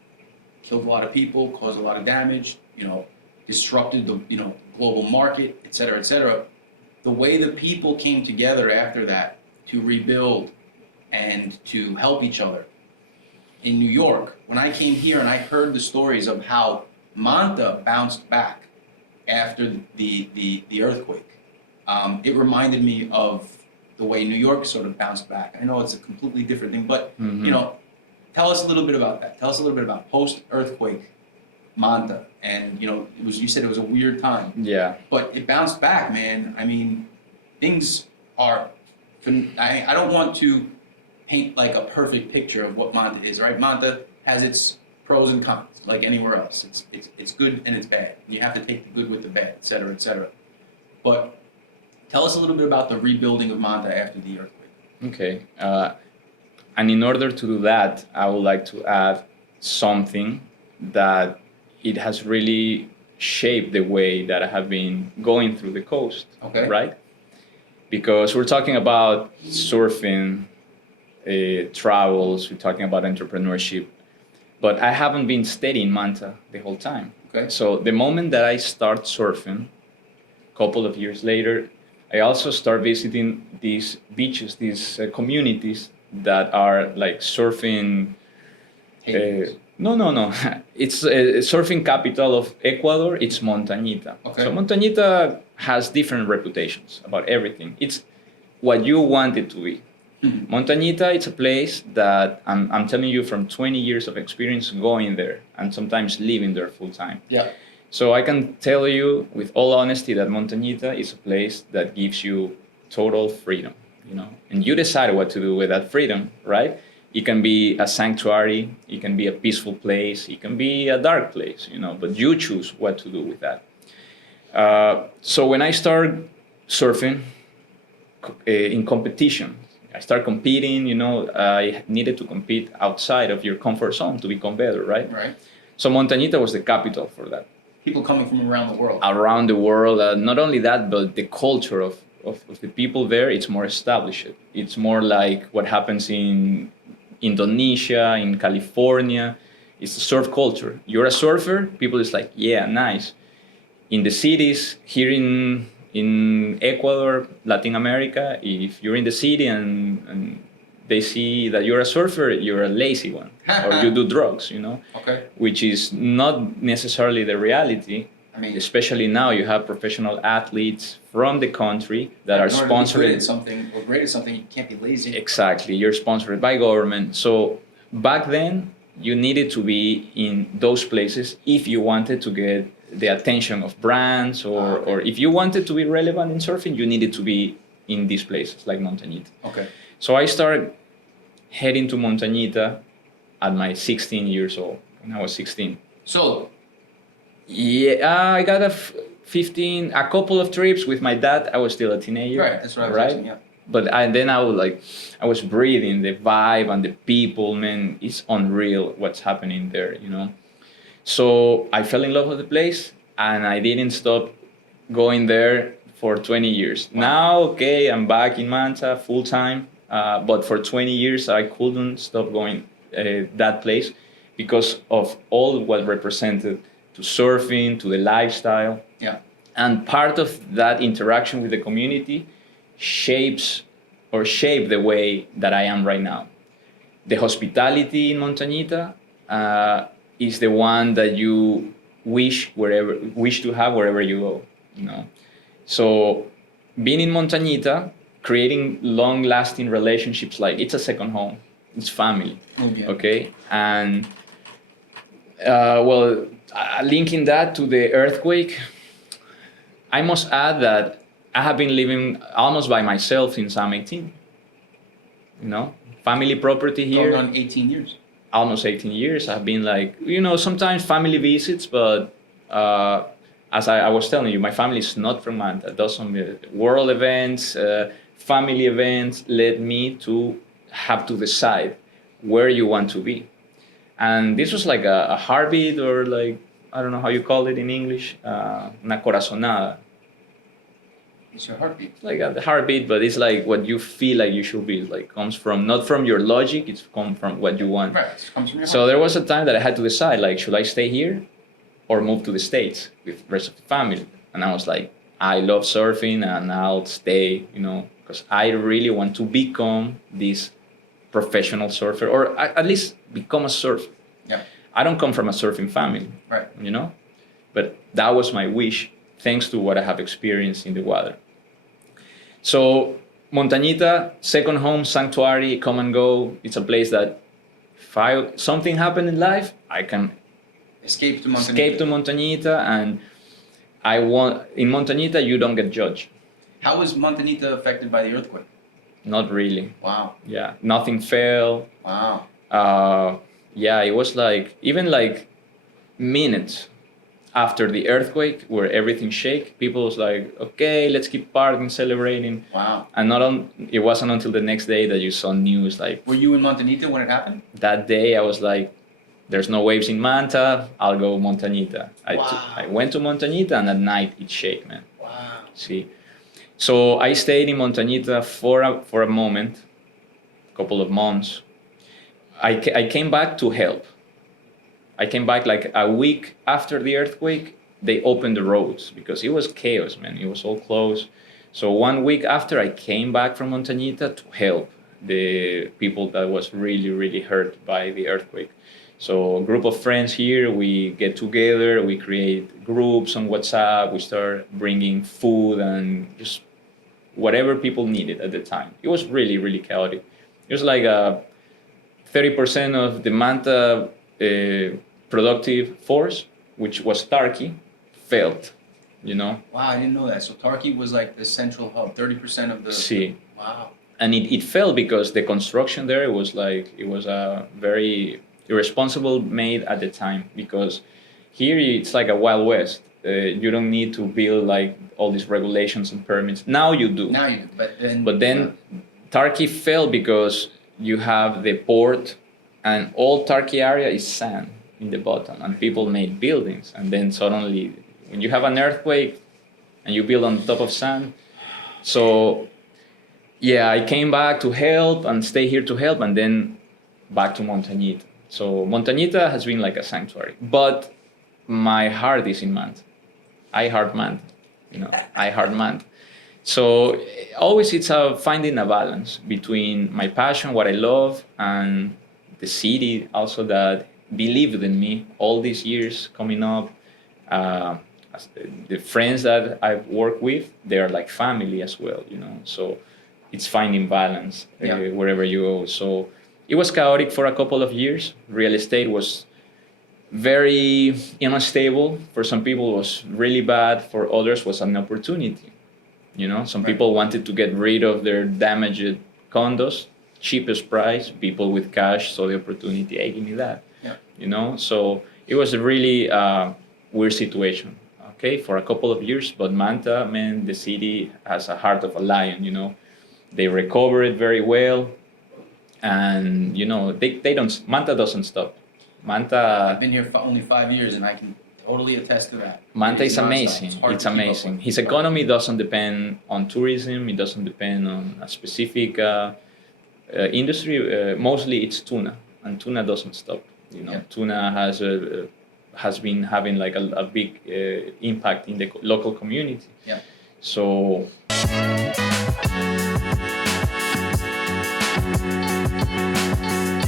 killed a lot of people, caused a lot of damage. You know. Disrupted the global market, et cetera, et cetera. The way the people came together after that to rebuild and to help each other. In New York, when I came here and I heard the stories of how Manta bounced back after the earthquake, it reminded me of the way New York sort of bounced back. I know it's a completely different thing, but you know, tell us a little bit about that. Tell us a little bit about post-earthquake Manta, and you know, you said it was a weird time. Yeah. But it bounced back, man. I mean, things are. I don't want to paint like a perfect picture of what Manta is, right? Manta has its pros and cons, like anywhere else. It's good and it's bad. You have to take the good with the bad, et cetera, et cetera. But tell us a little bit about the rebuilding of Manta after the earthquake. Okay. And in order to do that, I would like to add something that it has really shaped the way that I have been going through the coast, right? Because we're talking about surfing, travels, we're talking about entrepreneurship, but I haven't been studying Manta the whole time. So the moment that I start surfing, a couple of years later, I also start visiting these beaches, these communities that are like surfing. No. It's a surfing capital of Ecuador. It's Montañita. So Montañita has different reputations about everything. It's what you want it to be. Montañita, it's a place that I'm telling you from 20 years of experience going there and sometimes living there full time. So I can tell you with all honesty that Montañita is a place that gives you total freedom, you know, and you decide what to do with that freedom, right? It can be a sanctuary, it can be a peaceful place, it can be a dark place, you know, but you choose what to do with that. So when I start surfing in competition, I start competing, you know, I needed to compete outside of your comfort zone to become better, right? So Montañita was the capital for that. People coming from around the world. Around the world, not only that, but the culture of the people there, it's more established. It's more like what happens in Indonesia, in California. It's a surf culture. You're a surfer, people is like, yeah, nice. In the cities, here in Ecuador, Latin America, if you're in the city and they see that you're a surfer, you're a lazy one, or you do drugs, you know, which is not necessarily the reality. I mean, especially now you have professional athletes from the country that are sponsored. Great at something, you can't be lazy. Exactly, you're sponsored by government. So back then, you needed to be in those places if you wanted to get the attention of brands, or if you wanted to be relevant in surfing, you needed to be in these places like Montañita. Okay. So I started heading to Montañita at my 16 years old, when I was 16. So, Yeah, I got a couple of trips with my dad. I was still a teenager. right, that's what I was asking, yeah. But then I was breathing the vibe and the people, man, it's unreal what's happening there, you know? So I fell in love with the place, and I didn't stop going there for 20 years. Wow. Now, okay, I'm back in Manta full time, but for 20 years I couldn't stop going that place because of all what represented to surfing, to the lifestyle. Yeah. And part of that interaction with the community shaped the way that I am right now. The hospitality in Montañita is the one that you wish to have wherever you go, you know. So being in Montañita, creating long-lasting relationships, like it's a second home, it's family, okay? And linking that to the earthquake, I must add that I have been living almost by myself since I'm 18. You know, family property here. Going on 18 years. Almost 18 years. I've been like, you know, sometimes family visits, but as I was telling you, my family is not from Manta. Does some world events, family events led me to have to decide where you want to be. And this was like a heartbeat, or like, I don't know how you call it in English, una corazonada. It's your heartbeat. Like a heartbeat, but it's like what you feel like you should be. It's like comes from, not from your logic, it's come from what you want. Right, it comes from your So heart. there was a time that I had to decide, like, should I stay here or move to the States with the rest of the family? And I was like, I love surfing and I'll stay, you know, because I really want to become this professional surfer, or at least become a surfer. Yeah. I don't come from a surfing family, Right. you know, but that was my wish, thanks to what I have experienced in the water. So Montañita, second home, sanctuary, come and go. It's a place that if something happened in life, I can Escape to Montañita. escape to Montañita, and in Montañita you don't get judged. How was Montañita affected by the earthquake? Not really. Wow. Yeah, nothing fell. Wow. Yeah, it was like even like minutes after the earthquake, where everything shake, people was like, okay, let's keep partying, celebrating. Wow. And it wasn't until the next day that you saw news like, Were you in Montañita when it happened? that day I was like, there's no waves in Manta, I'll go Montañita. I went to Montañita, and at night it shake, man. Wow. See? So I stayed in Montañita for a moment, a couple of months. I came back to help. I came back like a week after the earthquake. They opened the roads because it was chaos, man. It was all closed. So 1 week after, I came back from Montañita to help the people that was really, really hurt by the earthquake. So a group of friends here, we get together, we create groups on WhatsApp, we start bringing food and just whatever people needed at the time. It was really, really chaotic. It was like 30% of the Manta productive force, which was Turkey, failed, you know? Wow, I didn't know that. So Turkey was like the central hub, 30% of the... See. Wow. And it fell because the construction there was a very irresponsible made at the time, because here it's like a Wild West. You don't need to build like all these regulations and permits. Now you do. Now you do, But then Turkey fell because you have the port, and all Turkey area is sand in the bottom, and people made buildings. And then suddenly, when you have an earthquake and you build on top of sand, so yeah, I came back to help and stay here to help, and then back to Montañita. So Montañita has been like a sanctuary, but my heart is in Manta. iHeartManta, you know, iHeartManta. So always it's finding a balance between my passion, what I love, and the city also that believed in me all these years coming up. The friends that I've worked with, they are like family as well, you know. So it's finding balance wherever you go. So it was chaotic for a couple of years. Real estate was very unstable. For some people, it was really bad. For others, was an opportunity. You know, some people wanted to get rid of their damaged condos, cheapest price. People with cash saw the opportunity. Hey, give me that. Yeah. You know, so it was a really weird situation. Okay, for a couple of years, but Manta, man, the city has a heart of a lion. You know, they recover it very well, and you know, they don't. Manta doesn't stop. Manta. I've been here for only 5 years, and I can totally attest to that. Manta It is nonstop. amazing. Hard It's to keep up amazing. with. His economy doesn't depend on tourism. It doesn't depend on a specific industry. Mostly it's tuna, and tuna doesn't stop. You know, Yeah. tuna has been having like a big impact in the local community. Yeah. So.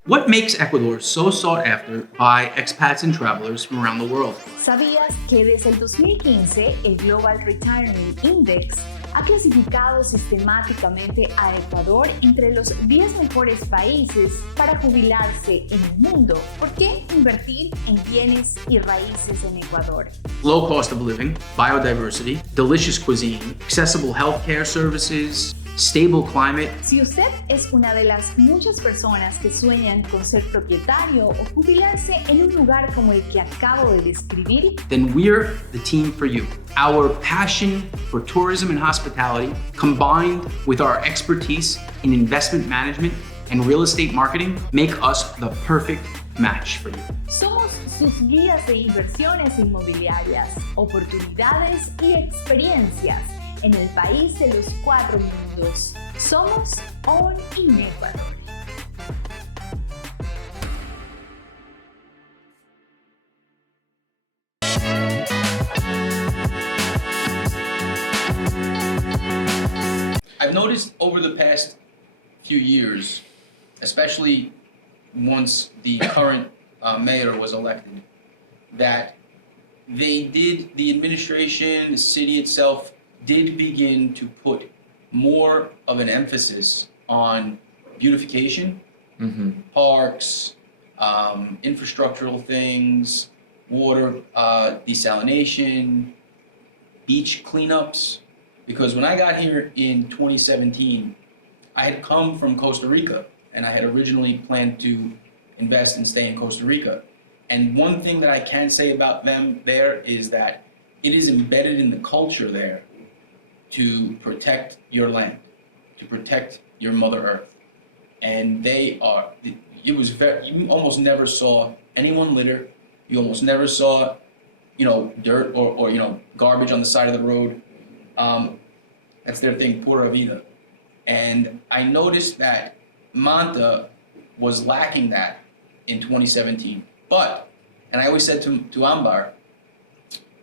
What makes Ecuador so sought after by expats and travelers from around the world? ¿Sabías que desde el 2015 el Global Retirement Index ha clasificado sistemáticamente a Ecuador entre los 10 mejores países para jubilarse en el mundo? ¿Por qué invertir en bienes y raíces en Ecuador? Low cost of living, biodiversity, delicious cuisine, accessible healthcare services, stable climate. Si usted es una de las muchas personas que sueñan con ser propietario o jubilarse en un lugar como el que acabo de describir, Then we're the team for you. Our passion for tourism and hospitality, combined with our expertise in investment management and real estate marketing, make us the perfect match for you. somos sus guías de inversiones inmobiliarias, oportunidades y experiencias en el país de los 4 mundos. Somos On in Ecuador. I've noticed over the past few years, especially once the current mayor was elected, that the administration, the city itself, did begin to put more of an emphasis on beautification, parks, infrastructural things, water desalination, beach cleanups. Because when I got here in 2017, I had come from Costa Rica, and I had originally planned to invest and stay in Costa Rica. And one thing that I can say about them there is that it is embedded in the culture there to protect your land, to protect your Mother Earth. And they are, it was very, you almost never saw anyone litter. You almost never saw, dirt or garbage on the side of the road. That's their thing, pura vida. And I noticed that Manta was lacking that in 2017. But, and I always said to Ambar,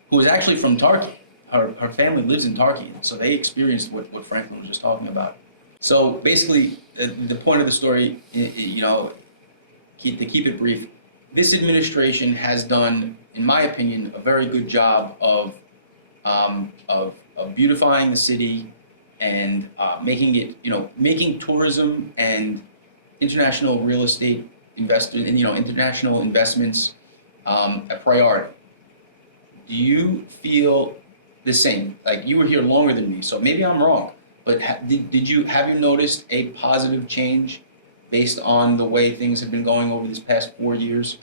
who is actually from Turkey, her family lives in Turkey, so they experienced what Franklin was just talking about. So basically, the point of the story, to keep it brief, this administration has done, in my opinion, a very good job of beautifying the city and making it, making tourism and international real estate investors and international investments a priority. Do you feel the same? Like, you were here longer than me, so maybe I'm wrong. But have you noticed a positive change based on the way things have been going over these past 4 years?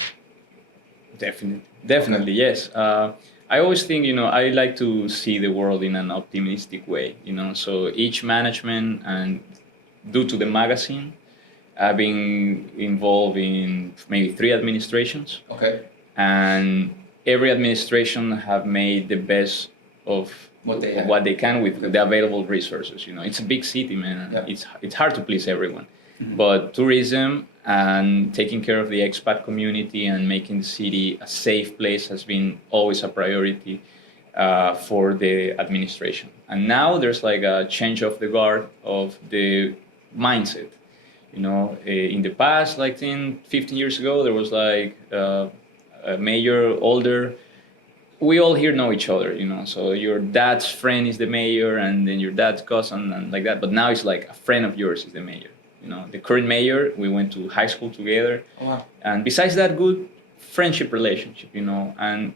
Definitely, yes. I always think, I like to see the world in an optimistic way, So each management, and due to the magazine, I've been involved in maybe 3 administrations. Okay. And every administration have made the best of what they can with the available resources. It's a big city, man. Yeah. It's hard to please everyone. But tourism and taking care of the expat community and making the city a safe place has been always a priority for the administration. And now there's like a change of the guard of the mindset. In the past, like 10, 15 years ago, there was like a mayor, older. We all here know each other, so your dad's friend is the mayor, and then your dad's cousin, and like that. But now it's like a friend of yours is the mayor. The current mayor, we went to high school together. Oh, wow. And besides that good friendship relationship, and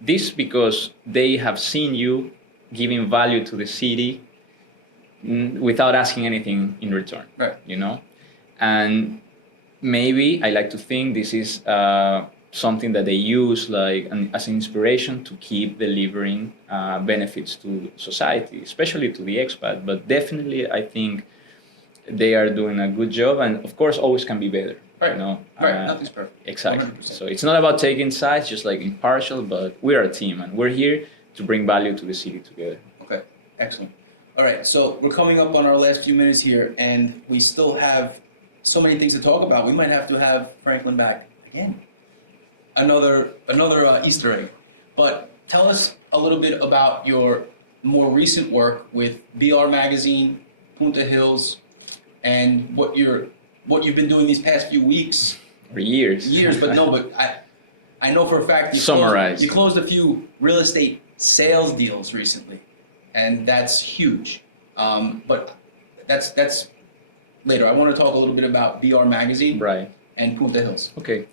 this because they have seen you giving value to the city without asking anything in return, Right. And maybe I like to think this is something that they use as an inspiration to keep delivering benefits to society, especially to the expat. But definitely, I think they are doing a good job, and of course, always can be better. Right. Right. Nothing's perfect. Exactly. 100%. So it's not about taking sides, just like impartial, but we're a team, and we're here to bring value to the city together. Okay. Excellent. All right. So we're coming up on our last few minutes here, and we still have so many things to talk about. We might have to have Franklin back again. Another Easter egg. But tell us a little bit about your more recent work with BR Magazine, Punta Hills, and what you've been doing these past few weeks. For years. But I know for a fact you closed a few real estate sales deals recently, and that's huge. But that's later. I want to talk a little bit about BR Magazine, Right. and Punta Hills. Okay.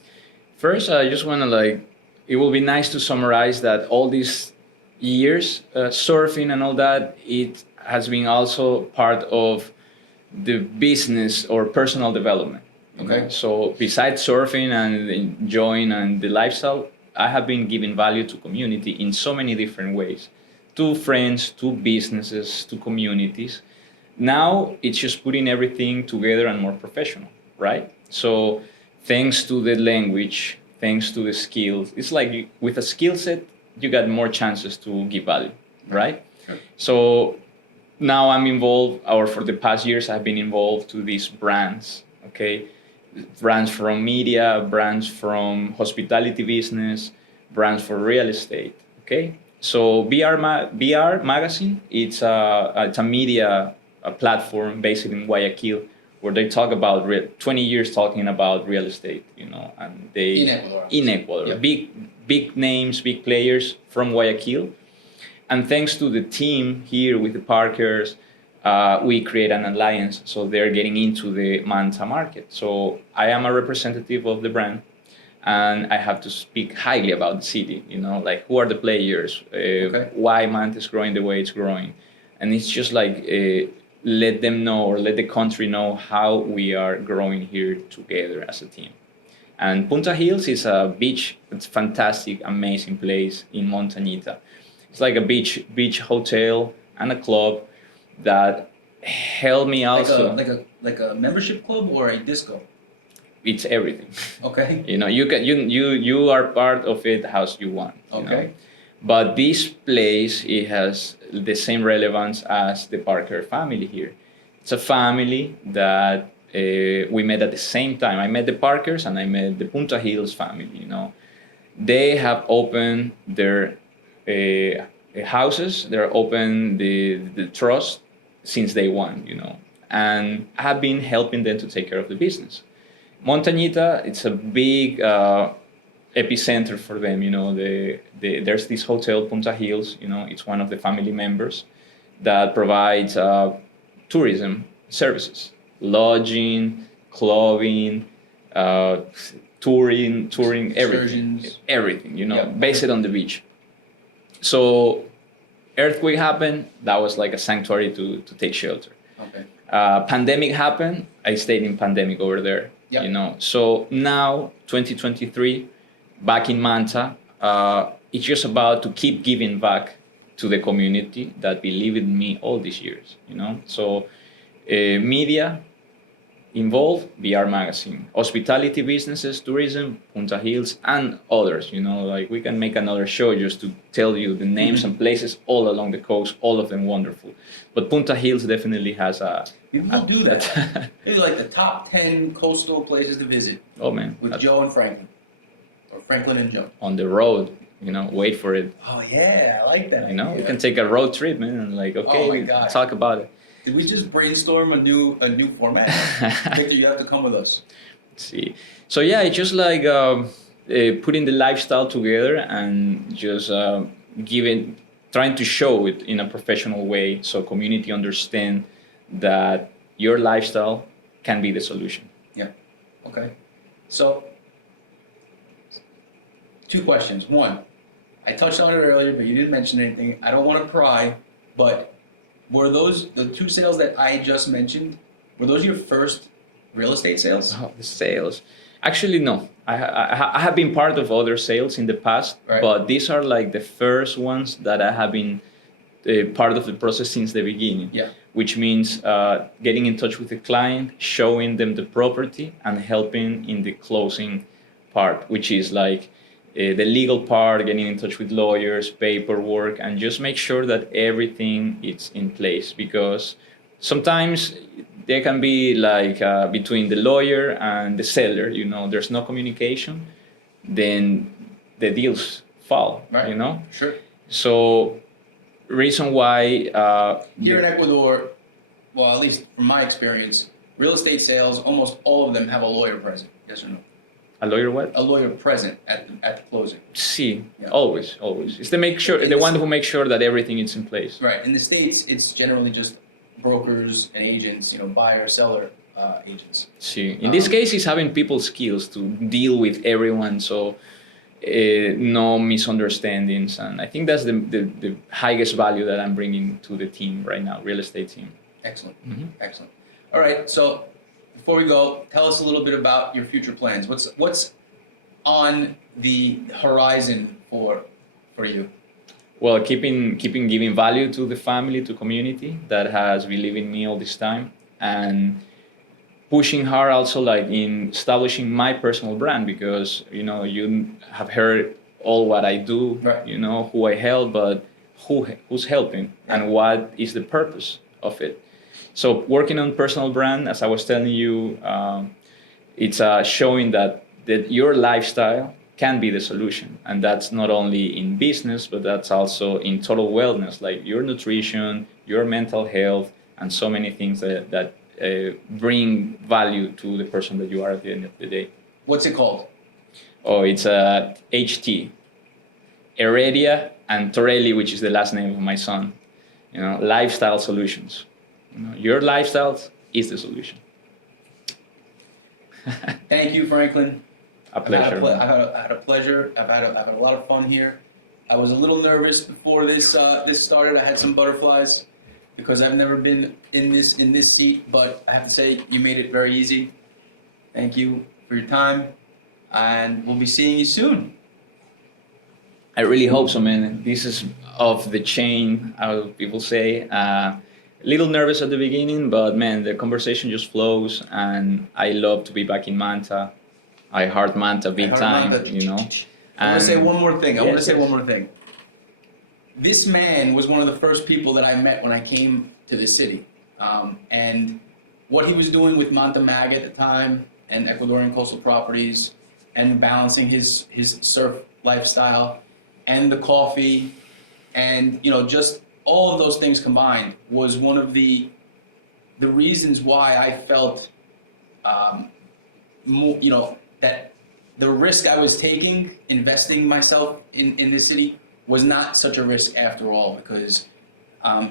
First, I just want to it will be nice to summarize that all these years, surfing and all that, it has been also part of the business or personal development. Okay. So besides surfing and enjoying and the lifestyle, I have been giving value to community in so many different ways, to friends, to businesses, to communities. Now it's just putting everything together and more professional, right? So thanks to the language, thanks to the skills, it's like with a skill set, you got more chances to give value, right? Sure. So now I'm involved, or for the past years, I've been involved to these brands, okay? Brands from media, brands from hospitality business, brands for real estate, okay? So BR Magazine, it's a media platform based in Guayaquil, where they talk about 20 years talking about real estate, and they in Ecuador, Yeah. big names, big players from Guayaquil, and thanks to the team here with the Parkers, we create an alliance, so they're getting into the Manta market. So I am a representative of the brand, and I have to speak highly about the city. Who are the players, why Manta is growing the way it's growing, and it's just let them know, or let the country know how we are growing here together as a team. And Punta Hills is a beach, it's fantastic, amazing place in Montañita. It's like a beach hotel and a club that helped me also. Like a membership club or a disco? It's everything. Okay. You are part of it as you want. Okay. But this place, it has the same relevance as the Parker family here. It's a family that we met at the same time. I met the Parkers and I met the Punta Hills family. They have opened their houses. They're open the trust since day one. And I have been helping them to take care of the business. Montañita, it's a big epicenter for them. There's this hotel, Punta Hills. It's one of the family members that provides tourism services, lodging, clubbing, touring, everything. Based on the beach. So earthquake happened. That was like a sanctuary to take shelter. Okay. Pandemic happened. I stayed in pandemic over there. Yep. So now 2023, back in Manta, it's just about to keep giving back to the community that believed in me all these years. So media involved, BR Magazine, hospitality businesses, tourism, Punta Hills, and others. We can make another show just to tell you the names and places all along the coast, all of them wonderful. But Punta Hills definitely has People do that. Maybe like the top 10 coastal places to visit. Oh man. With Joe and Franklin. Or Franklin and Joe. On the road, wait for it. Oh yeah, I like that. We can take a road trip, man, and Oh my God. talk about it. Did we just brainstorm a new format? Victor, you have to come with us. Let's see. So yeah, it's just putting the lifestyle together and just trying to show it in a professional way so community understand that your lifestyle can be the solution. Yeah. Okay. So 2 questions. One, I touched on it earlier, but you didn't mention anything. I don't want to pry, but were those the 2 sales that I just mentioned? Were those your first real estate sales? Oh, the sales. Actually, no. I have been part of other sales in the past, Right. but these are like the first ones that I have been part of the process since the beginning. Yeah. Which means getting in touch with the client, showing them the property, and helping in the closing part, which is like the legal part, getting in touch with lawyers, paperwork, and just make sure that everything is in place. Because sometimes there can be like between the lawyer and the seller, there's no communication, then the deals fall, Right. Sure. So reason why Here in Ecuador, well, at least from my experience, real estate sales, almost all of them have a lawyer present. Yes or no? a lawyer what? A lawyer present at the closing. See, Yeah. always. It's the one who makes sure that everything is in place. Right. In the States, it's generally just brokers and agents, buyer, seller agents. See, in this case, it's having people skills to deal with everyone, so no misunderstandings, and I think that's the highest value that I'm bringing to the team right now, real estate team. Excellent. Mhm. Excellent. All right. So before we go, tell us a little bit about your future plans. What's on the horizon for you? Well, keeping giving value to the family, to community that has believed in me all this time, and pushing hard also like in establishing my personal brand, because you have heard all what I do, Right. Who I help, but who's helping and what is the purpose of it. So working on personal brand, as I was telling you, it's showing that your lifestyle can be the solution, and that's not only in business, but that's also in total wellness, like your nutrition, your mental health, and so many things that bring value to the person that you are at the end of the day. What's it called? Oh, it's HT, Heredia and Torelli, which is the last name of my son. Lifestyle solutions. Your lifestyle is the solution. Thank you, Franklin. A pleasure. I've had a pleasure. I've had a lot of fun here. I was a little nervous before this started. I had some butterflies because I've never been in this seat, but I have to say you made it very easy. Thank you for your time, and we'll be seeing you soon. I really hope so, man. This is off the chain, people say. A little nervous at the beginning, but man, the conversation just flows, and I love to be back in Manta. iHeartManta, big time, I want to say one more thing. Yes. This man was one of the first people that I met when I came to the city. And what he was doing with Manta Mag at the time and Ecuadorian coastal properties and balancing his surf lifestyle and the coffee and, just all of those things combined was one of the reasons why I felt, that the risk I was taking, investing myself in this city, was not such a risk after all, because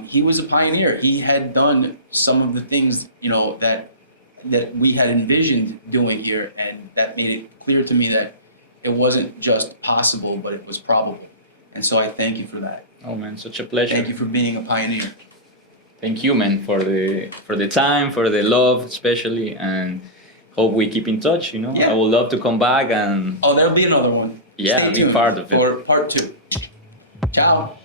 he was a pioneer. He had done some of the things, that we had envisioned doing here, and that made it clear to me that it wasn't just possible, but it was probable. And so I thank you for that. Oh man, such a pleasure. Thank you for being a pioneer. Thank you, man, for the time, for the love, especially, and hope we keep in touch. Yeah. I would love to come back and There'll be another one. Yeah, Stay be tuned part of it. for part 2. Ciao.